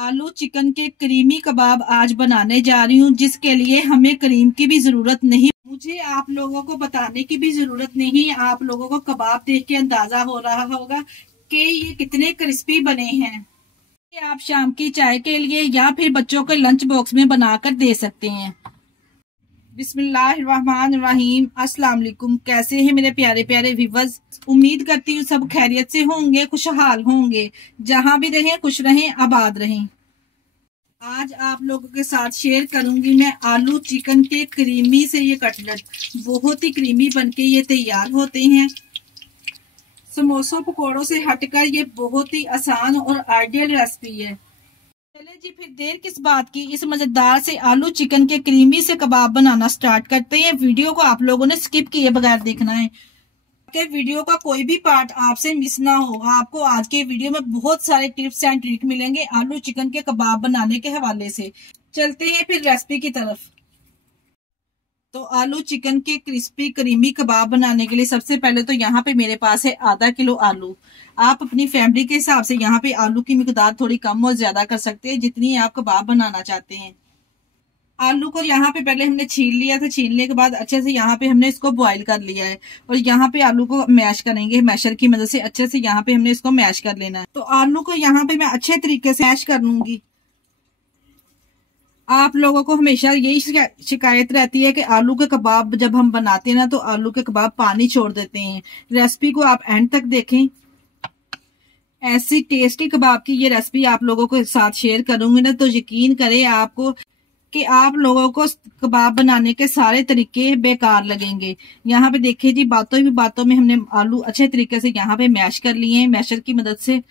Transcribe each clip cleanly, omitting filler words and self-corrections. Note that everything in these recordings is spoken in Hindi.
आलू चिकन के क्रीमी कबाब आज बनाने जा रही हूँ, जिसके लिए हमें क्रीम की भी जरूरत नहीं। मुझे आप लोगों को बताने की भी जरूरत नहीं। आप लोगों को कबाब देख के अंदाजा हो रहा होगा कि ये कितने क्रिस्पी बने हैं। ये आप शाम की चाय के लिए या फिर बच्चों के लंच बॉक्स में बनाकर दे सकते हैं। बिस्मिल्लाहिर्रहमानिर्रहीम। अस्सलाम वालेकुम। कैसे हैं मेरे प्यारे प्यारे व्यूअर्स। उम्मीद करती हूँ सब खैरियत से होंगे, खुशहाल होंगे। जहां भी रहें खुश रहें, आबाद रहें। आज आप लोगों के साथ शेयर करूंगी मैं आलू चिकन के क्रीमी से ये कटलेट। बहुत ही क्रीमी बनके ये तैयार होते हैं। समोसों पकौड़ों से हटकर ये बहुत ही आसान और आइडियल रेसिपी है। चले जी, फिर देर किस बात की, इस मजेदार से आलू चिकन के क्रीमी से कबाब बनाना स्टार्ट करते हैं। वीडियो को आप लोगों ने स्किप किए बगैर देखना है कि वीडियो का कोई भी पार्ट आपसे मिस ना हो। आपको आज के वीडियो में बहुत सारे टिप्स एंड ट्रिक मिलेंगे आलू चिकन के कबाब बनाने के हवाले से। चलते हैं फिर रेसिपी की तरफ। तो आलू चिकन के क्रिस्पी क्रीमी कबाब बनाने के लिए सबसे पहले तो यहाँ पे मेरे पास है आधा किलो आलू। आप अपनी फैमिली के हिसाब से यहाँ पे आलू की मिकदार थोड़ी कम और ज्यादा कर सकते हैं, जितनी आप कबाब बनाना चाहते हैं। आलू को यहाँ पे पहले हमने छील लिया था। छीलने के बाद अच्छे से यहाँ पे हमने इसको बॉईल कर लिया है और यहाँ पे आलू को मैश करेंगे। मैशर की मदद से अच्छे से यहाँ पे हमने इसको मैश कर लेना है। तो आलू को यहाँ पे मैं अच्छे तरीके से मैश कर लूंगी। आप लोगों को हमेशा यही शिकायत रहती है कि आलू के कबाब जब हम बनाते हैं ना, तो आलू के कबाब पानी छोड़ देते हैं। रेसिपी को आप एंड तक देखें। ऐसी टेस्टी कबाब की ये रेसिपी आप लोगों के साथ शेयर करूंगी ना, तो यकीन करें आपको कि आप लोगों को कबाब बनाने के सारे तरीके बेकार लगेंगे। यहाँ पे देखिए जी, बातों में हमने आलू अच्छे तरीके से यहाँ पे मैश कर लिए हैं मैशर की मदद से।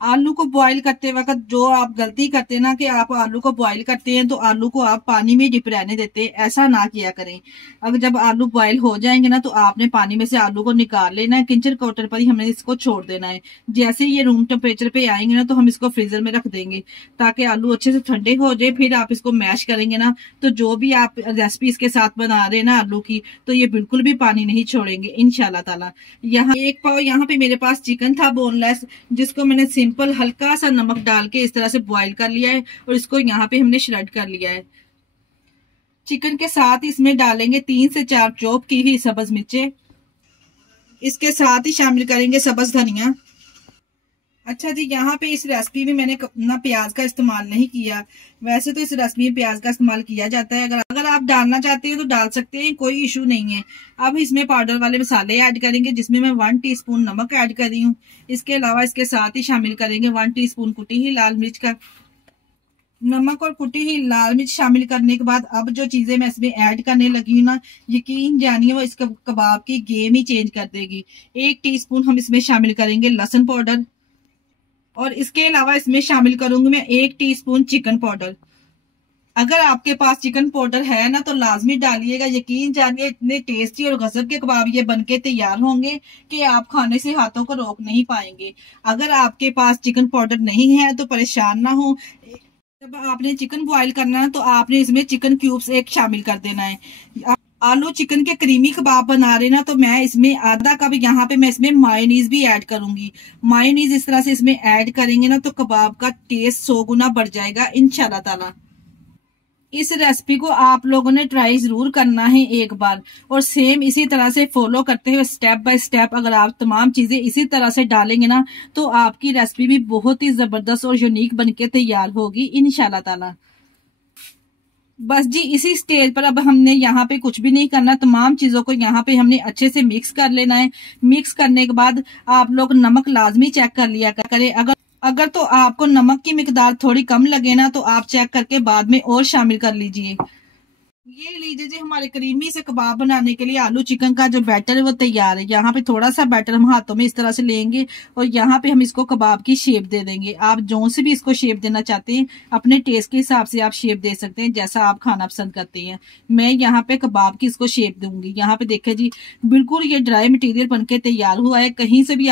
आलू को बॉईल करते वक्त जो आप गलती करते हैं ना, कि आप आलू को बॉईल करते हैं तो आलू को आप पानी में डिप रहने देते हैं। ऐसा ना किया करें। अगर जब आलू बॉईल हो जाएंगे ना, तो आपने पानी में से आलू को निकाल लेना है। किचन काउंटर पर ही हमने इसको छोड़ देना है। जैसे ही ये रूम टेम्परेचर पे आएंगे ना, तो हम इसको फ्रीजर में रख देंगे ताकि आलू अच्छे से ठंडे हो जाए। फिर आप इसको मैश करेंगे ना, तो जो भी आप रेसिपी इसके साथ बना रहे हैं ना आलू की, तो ये बिल्कुल भी पानी नहीं छोड़ेंगे इंशाल्लाह ताला। यहाँ एक पाव यहाँ पे मेरे पास चिकन था बोनलेस, जिसको मैंने सिंपल हल्का सा नमक डाल के इस तरह से बॉईल कर लिया है और इसको यहाँ पे हमने श्रेड कर लिया है। चिकन के साथ इसमें डालेंगे 3 से 4 चॉप की हुई सब्ज मिर्चें। इसके साथ ही शामिल करेंगे सब्ज धनिया। अच्छा जी, यहाँ पे इस रेसिपी में मैंने ना प्याज का इस्तेमाल नहीं किया। वैसे तो इस रेसिपी में प्याज का इस्तेमाल किया जाता है। अगर आप डालना चाहते हैं तो डाल सकते हैं, कोई इशू नहीं है। अब इसमें पाउडर वाले मसाले ऐड करेंगे, जिसमें मैं 1 टीस्पून नमक ऐड कर रही हूँ। इसके अलावा इसके साथ ही शामिल करेंगे 1 टीस्पून कुटी हुई लाल मिर्च का। नमक और कुटी हुई लाल मिर्च शामिल करने के बाद अब जो चीजें मैं इसमें ऐड करने लगी हूँ ना, यकीन जानिए वो इस कबाब की गेम ही चेंज कर देगी। 1 टीस्पून हम इसमें शामिल करेंगे लहसुन पाउडर और इसके अलावा इसमें शामिल करूंगी मैं 1 टीस्पून चिकन पाउडर। अगर आपके पास चिकन पाउडर है ना, तो लाजमी डालिएगा। यकीन जानिए इतने टेस्टी और गजब के कबाब ये बनके तैयार होंगे कि आप खाने से हाथों को रोक नहीं पाएंगे। अगर आपके पास चिकन पाउडर नहीं है तो परेशान ना हो। जब आपने चिकन बॉईल करना है तो आपने इसमें चिकन क्यूब्स 1 शामिल कर देना है। आलू चिकन के क्रीमी कबाब बना रहे ना, तो मैं इसमें आधा कप यहाँ पे मैं इसमें मायोनीज भी ऐड करूंगी। मायोनीज इस तरह से इसमें ऐड करेंगे ना, तो कबाब का टेस्ट 100 गुना बढ़ जाएगा इंशाल्लाह ताला। इस रेसिपी को आप लोगों ने ट्राई जरूर करना है एक बार, और सेम इसी तरह से फॉलो करते हुए स्टेप बाय स्टेप अगर आप तमाम चीजें इसी तरह से डालेंगे ना, तो आपकी रेसिपी भी बहुत ही जबरदस्त और यूनिक बनके तैयार होगी इंशाल्लाह ताला। बस जी, इसी स्टेज पर अब हमने यहाँ पे कुछ भी नहीं करना। तमाम चीजों को यहाँ पे हमने अच्छे से मिक्स कर लेना है। मिक्स करने के बाद आप लोग नमक लाजमी चेक कर लिया करें। अगर तो आपको नमक की मिकदार थोड़ी कम लगे ना, तो आप चेक करके बाद में और शामिल कर लीजिए। ये लीजिए जी, हमारे क्रीमी से कबाब बनाने के लिए आलू चिकन का जो बैटर है वो तैयार है। यहाँ पे थोड़ा सा बैटर हम हाथों में इस तरह से लेंगे और यहाँ पे हम इसको कबाब की शेप दे देंगे। आप जो से भी इसको शेप देना चाहते हैं, अपने टेस्ट के हिसाब से आप शेप दे सकते हैं, जैसा आप खाना पसंद करते हैं। मैं यहाँ पे कबाब की इसको शेप दूंगी। यहाँ पे देखे जी, बिल्कुल ये ड्राई मटेरियल बनके तैयार हुआ है। कहीं से भी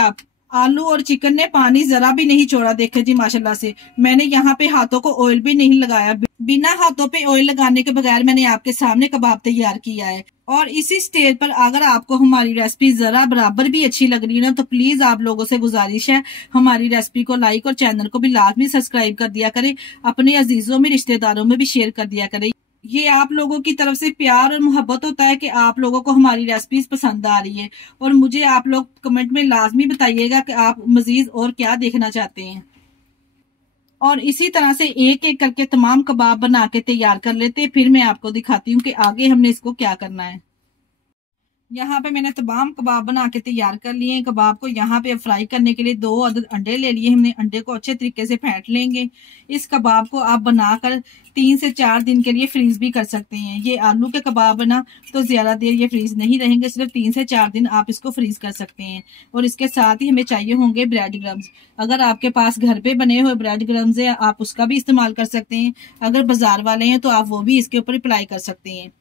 आलू और चिकन ने पानी जरा भी नहीं छोड़ा। देखे जी माशाल्लाह से। मैंने यहाँ पे हाथों को ऑयल भी नहीं लगाया। बिना हाथों पे ऑयल लगाने के बगैर मैंने आपके सामने कबाब तैयार किया है। और इसी स्टेज पर अगर आपको हमारी रेसिपी जरा बराबर भी अच्छी लग रही है ना, तो प्लीज आप लोगों से गुजारिश है, हमारी रेसिपी को लाइक और चैनल को भी लाजमी सब्सक्राइब कर दिया करें। अपने अजीजों में, रिश्तेदारों में भी शेयर कर दिया करें। ये आप लोगों की तरफ से प्यार और मोहब्बत होता है कि आप लोगों को हमारी रेसिपीज पसंद आ रही है। और मुझे आप लोग कमेंट में लाजमी बताइएगा कि आप मजीद और क्या देखना चाहते हैं। और इसी तरह से एक एक करके तमाम कबाब बना के तैयार कर लेते हैं। फिर मैं आपको दिखाती हूँ कि आगे हमने इसको क्या करना है। यहाँ पे मैंने तमाम कबाब बना के तैयार कर लिए हैं। कबाब को यहाँ पे फ्राई करने के लिए 2 अदद अंडे ले लिए। हमने अंडे को अच्छे तरीके से फेंट लेंगे। इस कबाब को आप बनाकर 3 से 4 दिन के लिए फ्रीज भी कर सकते हैं। ये आलू के कबाब है ना, तो ज्यादा देर ये फ्रीज नहीं रहेंगे, सिर्फ 3 से 4 दिन आप इसको फ्रीज कर सकते हैं। और इसके साथ ही हमें चाहिए होंगे ब्रेड क्रम्स। अगर आपके पास घर पे बने हुए ब्रेड क्रम्स है, आप उसका भी इस्तेमाल कर सकते हैं। अगर बाजार वाले हैं तो आप वो भी इसके ऊपर अप्लाई कर सकते हैं।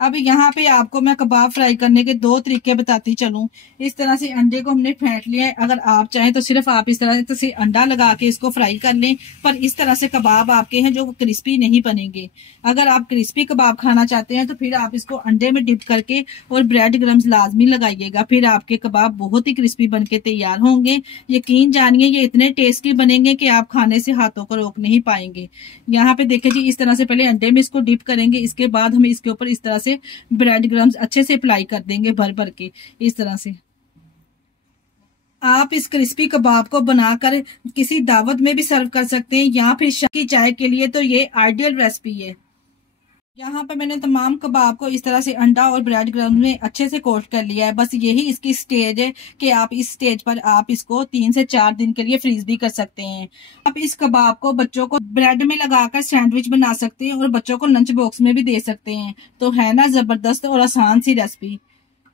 अब यहाँ पे आपको मैं कबाब फ्राई करने के 2 तरीके बताती चलूं। इस तरह से अंडे को हमने फेंट लिया है। अगर आप चाहें तो सिर्फ आप इस तरह से अंडा लगा के इसको फ्राई कर लें, पर इस तरह से कबाब आपके हैं जो क्रिस्पी नहीं बनेंगे। अगर आप क्रिस्पी कबाब खाना चाहते हैं तो फिर आप इसको अंडे में डिप करके और ब्रेड क्रम्स लाजमी लगाइएगा। फिर आपके कबाब बहुत ही क्रिस्पी बन के तैयार होंगे। यकीन जानिए ये इतने टेस्टी बनेंगे कि आप खाने से हाथों को रोक नहीं पाएंगे। यहाँ पे देखें जी, इस तरह से पहले अंडे में इसको डिप करेंगे। इसके बाद हम इसके ऊपर इस तरह से ब्रेड क्रम्स अच्छे से अप्लाई कर देंगे भर भर के। इस तरह से आप इस क्रिस्पी कबाब को बनाकर किसी दावत में भी सर्व कर सकते हैं, या फिर शाम की चाय के लिए तो ये आइडियल रेसिपी है। यहाँ पे मैंने तमाम कबाब को इस तरह से अंडा और ब्रेड क्रम्स में अच्छे से कोट कर लिया है। बस यही इसकी स्टेज है कि आप इस स्टेज पर आप इसको 3 से 4 दिन के लिए फ्रीज भी कर सकते हैं। आप इस कबाब को बच्चों को ब्रेड में लगाकर सैंडविच बना सकते हैं और बच्चों को लंच बॉक्स में भी दे सकते हैं। तो है ना जबरदस्त और आसान सी रेसिपी।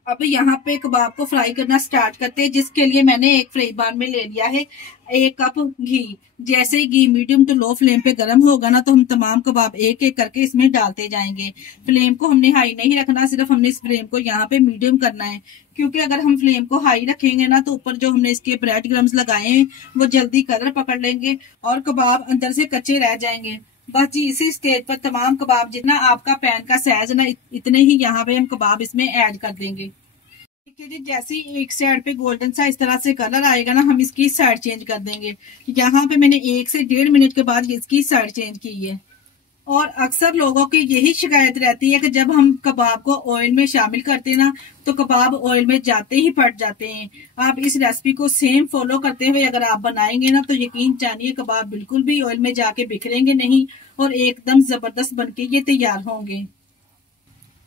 अब यहाँ पे कबाब को फ्राई करना स्टार्ट करते हैं, जिसके लिए मैंने एक फ्राई पैन में ले लिया है 1 कप घी। जैसे ही घी मीडियम टू लो फ्लेम पे गर्म होगा ना, तो हम तमाम कबाब एक एक करके इसमें डालते जाएंगे। फ्लेम को हमने हाई नहीं रखना, सिर्फ हमने इस फ्लेम को यहाँ पे मीडियम करना है। क्योंकि अगर हम फ्लेम को हाई रखेंगे ना, तो ऊपर जो हमने इसके ब्रेड क्रम्स लगाए हैं वो जल्दी कलर पकड़ लेंगे और कबाब अंदर से कच्चे रह जाएंगे। बस जी इसी स्टेज पर तमाम कबाब, जितना आपका पैन का साइज ना, इतने ही यहाँ पे हम कबाब इसमें ऐड कर देंगे। देखिए जी, जैसे ही एक साइड पे गोल्डन सा इस तरह से कलर आएगा ना, हम इसकी साइड चेंज कर देंगे। यहाँ पे मैंने 1 से 1.5 मिनट के बाद इसकी साइड चेंज की है। और अक्सर लोगों की यही शिकायत रहती है कि जब हम कबाब को ऑयल में शामिल करते हैं ना, तो कबाब ऑयल में जाते ही फट जाते हैं। आप इस रेसिपी को सेम फॉलो करते हुए अगर आप बनाएंगे ना, तो यकीन जानिए कबाब बिल्कुल भी ऑयल में जाके बिखरेंगे नहीं और एकदम जबरदस्त बनके ये तैयार होंगे।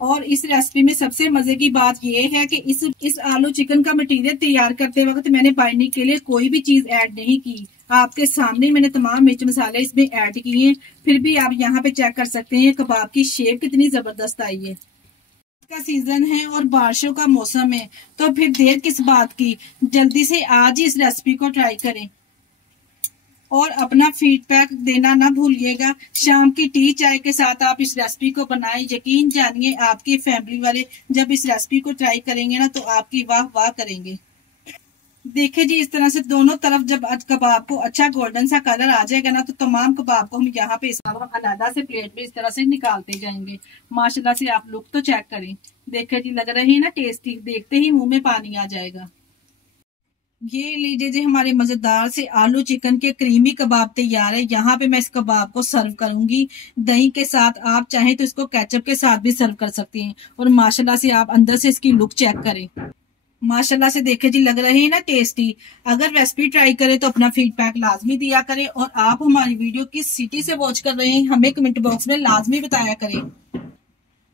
और इस रेसिपी में सबसे मजे की बात यह है कि इस आलू चिकन का मटेरियल तैयार करते वक्त मैंने बाइंडिंग के लिए कोई भी चीज ऐड नहीं की। आपके सामने मैंने तमाम मिर्च मसाले इसमें ऐड किए हैं। फिर भी आप यहाँ पे चेक कर सकते हैं कबाब की शेप कितनी जबरदस्त आई है। का सीजन है और बारिशों का मौसम है, तो फिर देर किस बात की, जल्दी से आज ही इस रेसिपी को ट्राई करें और अपना फीडबैक देना ना भूलिएगा। शाम की टी चाय के साथ आप इस रेसिपी को बनाएं। यकीन जानिए आपकी फैमिली वाले जब इस रेसिपी को ट्राई करेंगे ना, तो आपकी वाह वाह करेंगे। देखिए जी, इस तरह से दोनों तरफ जब आज कबाब को अच्छा गोल्डन सा कलर आ जाएगा ना, तो तमाम कबाब को हम यहाँ पे अलग से प्लेट में इस तरह से निकालते जाएंगे। माशाल्लाह से आप लुक तो चेक करें। देखिए जी, लग रही है ना टेस्टी, देखते ही मुंह में पानी आ जाएगा। ये लीजिए जी, हमारे मजेदार से आलू चिकन के क्रीमी कबाब तैयार है। यहाँ पे मैं इस कबाब को सर्व करूंगी दही के साथ। आप चाहें तो इसको केचप के साथ भी सर्व कर सकती हैं। और माशाल्लाह से आप अंदर से इसकी लुक चेक करें। माशाल्लाह से देखे जी, लग रही है ना टेस्टी। अगर रेसिपी ट्राई करें तो अपना फीडबैक लाजमी दिया करें। और आप हमारी वीडियो किस सिटी से वॉच कर रहे हैं हमें कमेंट बॉक्स में लाजमी बताया करें।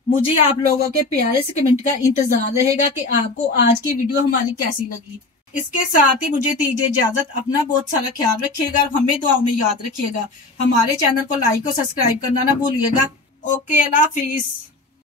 मुझे आप लोगों के प्यारे से कमेंट का इंतजार रहेगा कि आपको आज की वीडियो हमारी कैसी लगी। इसके साथ ही मुझे दीजिए इजाजत। अपना बहुत सारा ख्याल रखिएगा और हमें दुआओं में याद रखिएगा। हमारे चैनल को लाइक और सब्सक्राइब करना ना भूलिएगा। ओके, अल्लाह हाफिज।